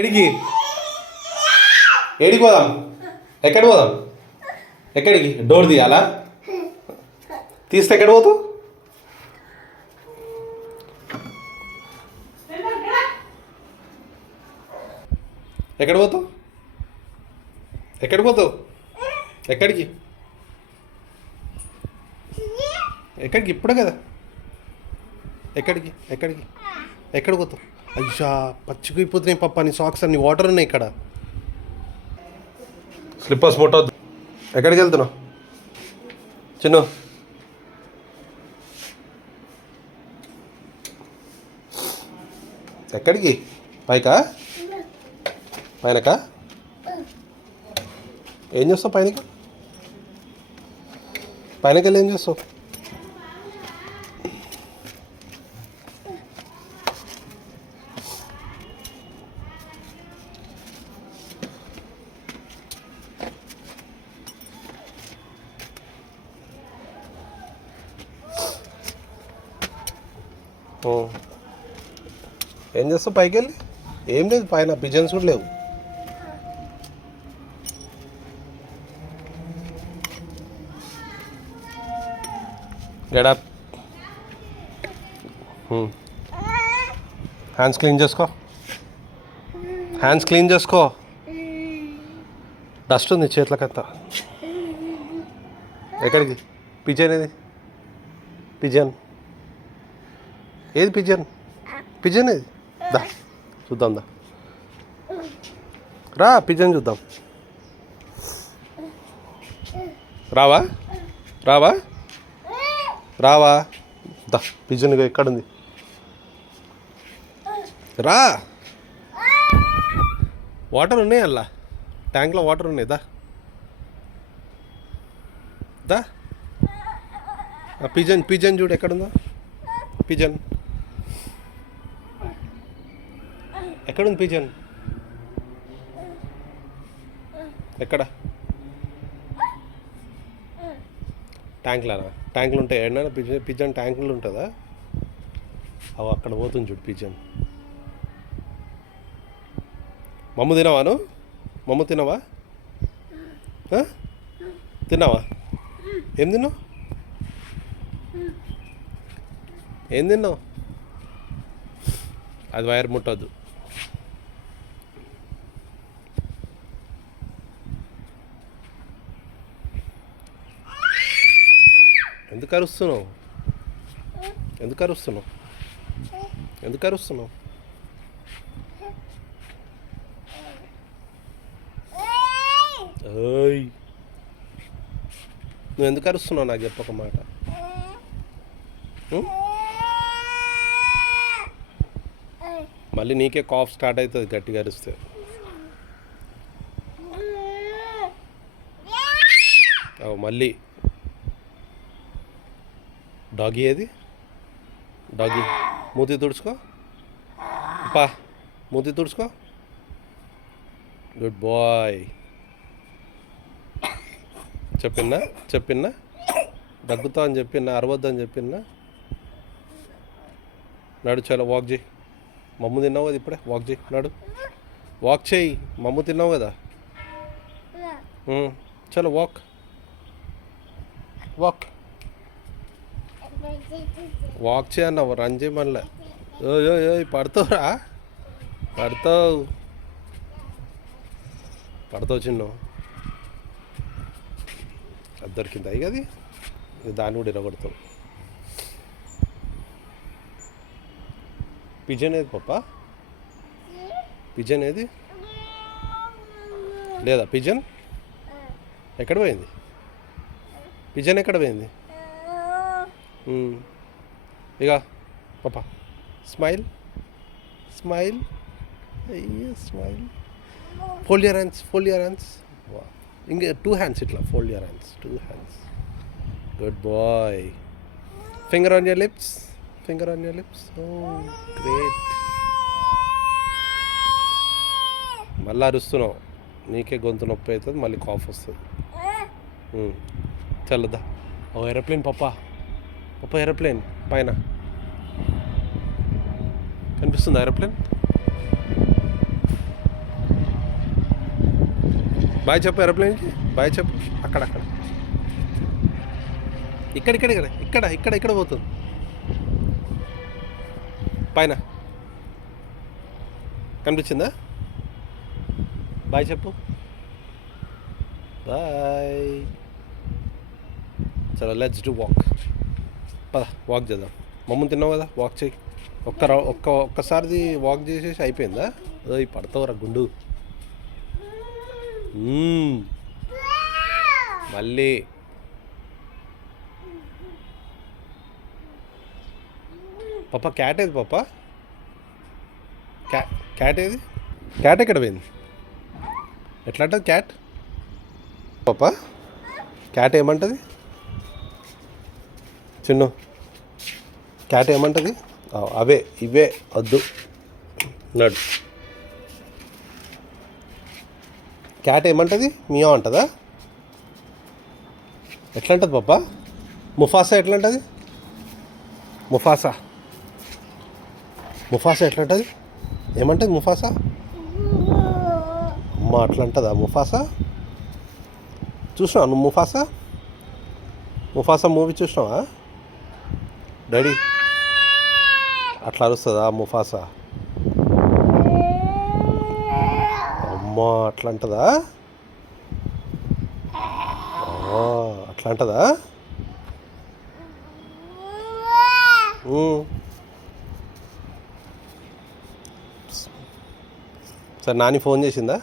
ఏడికి ఏడికి పోదాం? ఎక్కడ పోదాం? ఎక్కడికి? డోర్ తీయాలా? తీస్తే ఎక్కడ పోతావు? ఎక్కడ పోతావు? ఎక్కడికి పోతావు? ఎక్కడికి? ఎక్కడికి? ఇప్పుడే కదా. ఎక్కడికి? ఎక్కడికి? ఎక్కడ పోతావు? అయ్యా పచ్చిపోయిపోతున్నాయి పప్ప, నీ సాక్స్ అన్ని వాటర్ ఉన్నాయి ఇక్కడ. స్లిప్పర్స్ ముట్టవద్దు. ఎక్కడికి వెళ్తున్నావు చిన్ను? ఎక్కడికి? పైకా? పైనకా? ఏం చేస్తావు పైనకి? పైనకి వెళ్ళి ఏం చేస్తావు? ఏం చేస్తావు పైకి వెళ్ళి? ఏం లేదు, పైన పిజన్స్ కూడా లేవు. గెడా హ్యాండ్స్ క్లీన్ చేసుకో. హ్యాండ్స్ క్లీన్ చేసుకో. డస్ట్ ఉంది చేతులకంతా. ఎక్కడికి? పిజన్ ఏది? పిజన్ ఏది? పిజన్ పిజన్ ఏది? దా చూద్దాం, దా రా పిజన్ చూద్దాం. రావా? రావా? రావా? దా పిజన్ ఎక్కడుంది? రా. వాటర్ ఉన్నాయి అలా, ట్యాంక్లో వాటర్ ఉన్నాయి. దా దా. పిజన్ పిజన్ చూడు ఎక్కడుందో. పిజన్ ఎక్కడుంది? పిజన్ ఎక్కడ? ట్యాంక్లోనా? ట్యాంకులు ఉంటాయి ఏడన్నా? పిజన్ ట్యాంకులు ఉంటుందా? అవి అక్కడ పోతుంది చూడు పిజన్. మమ్ము తినవా నువ్వు? మమ్ము తినవా? తిన్నావా? ఏం తిన్నావు? ఏం తిన్నావు? అది వైర్ ముట్టద్దు. ఎందుకు అరుస్తున్నావు? ఎందుకు అరుస్తున్నావు? ఎందుకు అరుస్తున్నావు? ఓయ్ నువ్వు ఎందుకు అరుస్తున్నావు? నాకు చెప్పక మాట. మళ్ళీ నీకే కాఫ్ స్టార్ట్ అవుతుంది గట్టిగా అరిస్తే. మళ్ళీ డాగీ ఏది? డాగీ మూతి తుడుచుకో. పా మూతి తుడుచుకో. Good bye. చెప్పిన్నా దగ్గుతా అని చెప్పిన్నా, అరవద్దు అని చెప్పిన్నా. నడు చాలా వాక్ చేయి. మమ్ము తిన్నావు కదా ఇప్పుడే, వాక్ చేయి. నడు వాక్ చేయి. మమ్ము తిన్నావు కదా. చలో వాక్ వాక్ వాక్ చేయన్నావు, రన్ చేయి. మళ్ళీ ఓయ్ పడతావురా, పడతావు చిన్ను. అది దొరికింది అయ్యి అది, దాన్ని కూడా ఇరగొడతావు. పిజన్ ఏది పప్ప? పిజన్ ఏది? లేదా పిజన్ ఎక్కడ పోయింది? పిజన్ ఎక్కడ పోయింది? ఇక పప్ప స్మైల్ స్మైల్. అయ్యో smile. Fold your hands, fold your hands. ఇంకా 2 హ్యాండ్స్ ఇట్లా fold your hands, 2 hands. Good boy. Finger on your lips, finger on your lips. Oh great. మళ్ళీ అరుస్తున్నావు, నీకే గొంతు నొప్పి అవుతుంది, మళ్ళీ కాఫ్ వస్తుంది. చల్లదా. ఓ ఏరోప్లేన్ పప్ప, పప్ప ఏరోప్లేన్ పైన కనిపిస్తుంది. ఏరోప్లేన్ బాయ్ చెప్పు ఏరోప్లేన్కి, బాయ్ చెప్పు. అక్కడక్కడ ఇక్కడ ఇక్కడ ఇక్కడ ఇక్కడ ఇక్కడ ఇక్కడ పోతుంది పైన, కనిపించిందా? బాయ్ చెప్పు, బాయ్. చలో లెట్స్ డూ వాక్. పద వాక్ చేద్దాం. మమ్మల్ని తిన్నావు కదా, వాక్ చేయి. ఒక్కసారిది వాక్ చేసేసి అయిపోయిందా? అదో పడతావురా గుండు. మళ్ళీ పాప క్యాట్ ఏది పాప? క్యాట్ ఏది? క్యాట్ ఎక్కడ పోయింది? ఎట్లా అంటుంది క్యాట్? పాప క్యాట్ ఏమంటుంది? చిన్ను క్యాట్ ఏమంటుంది? అవే ఇవే వద్దు నడు. క్యాట్ ఏమంటుంది? మియా అంటుందా? ఎట్లా ఉంటుంది పాప? ముఫాసా ఎట్లా ఉంటుంది? ముఫాసా ఎట్లా ఉంటుంది? ఏమంటుంది ముఫాసా? అమ్మ అట్లా అంటుందా ముఫాసా? చూసినావా నువ్వు ముఫాసా మూవీ చూసినావా డాడీ? అట్లా అరుస్తుందా ముఫాసా? అమ్మ అట్లా అంటుందా? అట్లా అంటుందా? సరే నాని ఫోన్ చేసిందా?